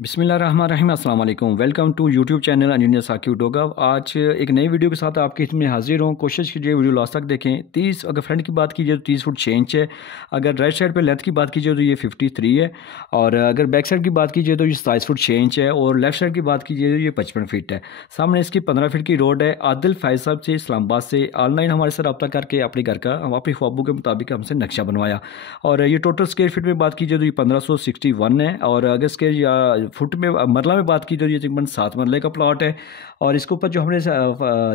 बिस्मिल्लाहिर्रहमानिर्रहीम अस्सलाम वालेकुम। Welcome to YouTube channel engineer Saqib Doga. आज एक नई वीडियो के साथ आपकी खिदमत में हाजिर हूँ। कोशिश कीजिए वीडियो लास्ट तक देखें। 30 अगर फ्रंट की बात कीजिए तो 30 फुट 6 इंच है। अगर राइट साइड पे लेंथ की बात कीजिए तो ये 53 है। और अगर बैक साइड की बात कीजिए तो ये 27 फुट 6 इंच है। और लेफ्ट साइड की बात कीजिए तो ये 55 फीट है। सामने इसकी 15 फीट की रोड है। आदिल फैज साहब से इस्लामाबाद से ऑनलाइन हमारे साथ रब्ता करके अपने घर का अपनी ख्वाबों के मुताबिक हमसे नक्शा बनवाया। और ये टोटल स्क्वायर फीट में बात कीजिए तो ये 1561 है। और अगर स्क्वायर या फुट में मरला में बात की तो ये तकरीबन 7 मरले का प्लॉट है। और इसके ऊपर जो हमने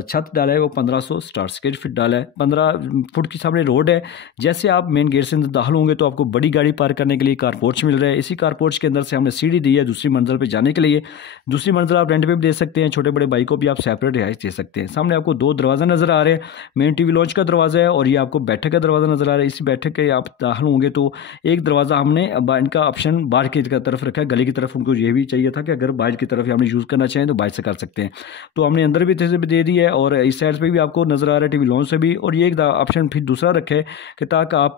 छत डाला है वो 1560 स्क्वायर फीट डाला है। 15 फुट की सामने रोड है। जैसे आप मेन गेट से दाखिल होंगे तो आपको बड़ी गाड़ी पार्क करने के लिए कार पोर्च मिल रहा है। इसी कार पोर्च के अंदर से हमने सीढ़ी दी है दूसरी मंजिल पे जाने के लिए। दूसरी मंजिल आप रेंट पे भी दे सकते हैं। छोटे बड़े बाइक को भी आप सेपरेट रिहाइश दे सकते हैं। सामने आपको 2 दरवाज़ा नज़र आ रहे हैं। मेन टीवी लॉन्च का दरवाज़ा है और ये आपको बैठक का दरवाज़ा नज़र आ रहा है। इसी बैठक के आप दाखिल होंगे तो एक दरवाज़ा हमने इनका ऑप्शन बाहर की तरफ रखा है। गली की तरफ उनको ये भी चाहिए था कि अगर बाहर की तरफ हमने यूज़ करना चाहें तो बाहर से कर सकते हैं। तो हमने अंदर भी दे दी है और इस साइड पे भी आपको नज़र आ रहा है टीवी लॉन्च से भी। और ये एक ऑप्शन फिर दूसरा रखे कि ताकि आप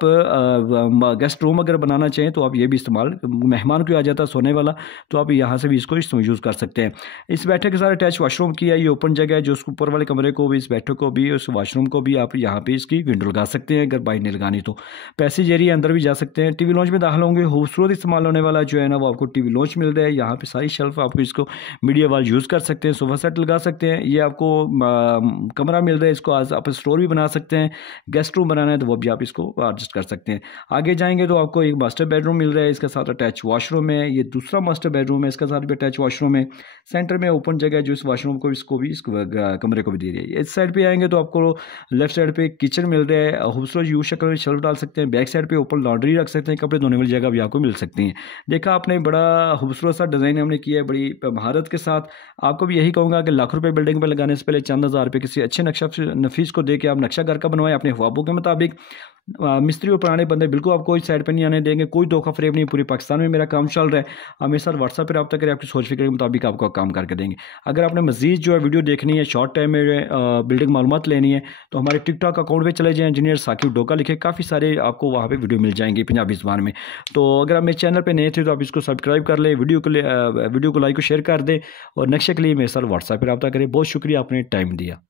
गेस्ट रूम अगर बनाना चाहें तो आप ये भी इस्तेमाल, मेहमान को आ जाता है सोने वाला तो आप यहाँ से भी इसको यूज़ कर सकते हैं। इस बैठक के साथ अटैच वाशरूम की है। ये ओपन जगह है जो उसको ऊपर वाले कमरे को भी, इस बैठक को भी, उस वाशरूम को भी आप यहाँ पे इसकी विंडो लगा सकते हैं अगर बाइक नहीं लगानी तो। पैसेज एरिया अंदर भी जा सकते हैं। टीवी लॉन्च में दाखिल होंगे खूबसूरत इस्तेमाल होने वाला जो है ना वो आपको टीवी लॉन्च मिल रहा है। यहाँ पे सारी शेल्फ आपको इसको मीडिया वाल यूज़ कर सकते हैं। सोफा सेट लगा सकते हैं। ये आपको कमरा मिल रहा है। इसको आज आप स्टोर भी बना सकते हैं। गेस्ट रूम बनाना है तो वो भी आप इसको एडजस्ट कर सकते हैं। आगे जाएंगे तो आपको एक मास्टर बेडरूम मिल रहा है। इसके साथ अटैच वॉशरूम है। ये दूसरा मास्टर बेडरूम है। इसके साथ भी अटैच वॉशरूम है। सेंटर में ओपन जगह है जो इस वॉशरूम को इसको भी इस कमरे को भी दे रही है। इस साइड पे आएंगे तो आपको लेफ्ट साइड पे किचन मिल रहा है। खूबसूरत यू शक्ल में शेल्फ डाल सकते हैं। बैक साइड पे ओपन लॉन्ड्री रख सकते हैं। कपड़े धोने वाली जगह भी आपको मिल सकती है। देखा आपने, बड़ा खूबसूरत सा डिज़ाइन हमने किया है बड़ी महारत के साथ। आपको भी यही कहूँगा कि लाख रुपए बिल्डिंग पर लगाने से पहले चंद हज़ार रुपये किसी अच्छे नक्शा नफीस को दे के आप नक्शा घर का बनवाएं अपने ख्वाबों के मुताबिक। मिस्त्री और पुराने बंदे बिल्कुल आपको इस साइड पे नहीं आने देंगे। कोई धोखा फरेब नहीं। पूरे पाकिस्तान में मेरा काम चल रहा है। आप मेरे साथ व्हाट्सएप पर रब्ता करें, आपकी सोच फिक्र के मुताबिक आपको काम करके देंगे। अगर आपने मजीद जो है वीडियो देखनी है, शॉर्ट टाइम में बिल्डिंग मालूमात लेनी है तो हमारे टिकटॉक अकाउंट पर चले जाएँ, इंजीनियर साकिब डोका लिखे, काफ़ी सारे आपको वहाँ पर वीडियो मिल जाएंगे पंजाबी ज़बान में। तो अगर आप मेरे चैनल पर नए थे तो आप इसको सब्सक्राइब कर लें, वीडियो को लाइक और शेयर कर दें और नक्शे के लिए मेरे साथ व्हाट्सएप पर रब्ता करें। बहुत शुक्रिया, आपने टाइम दिया।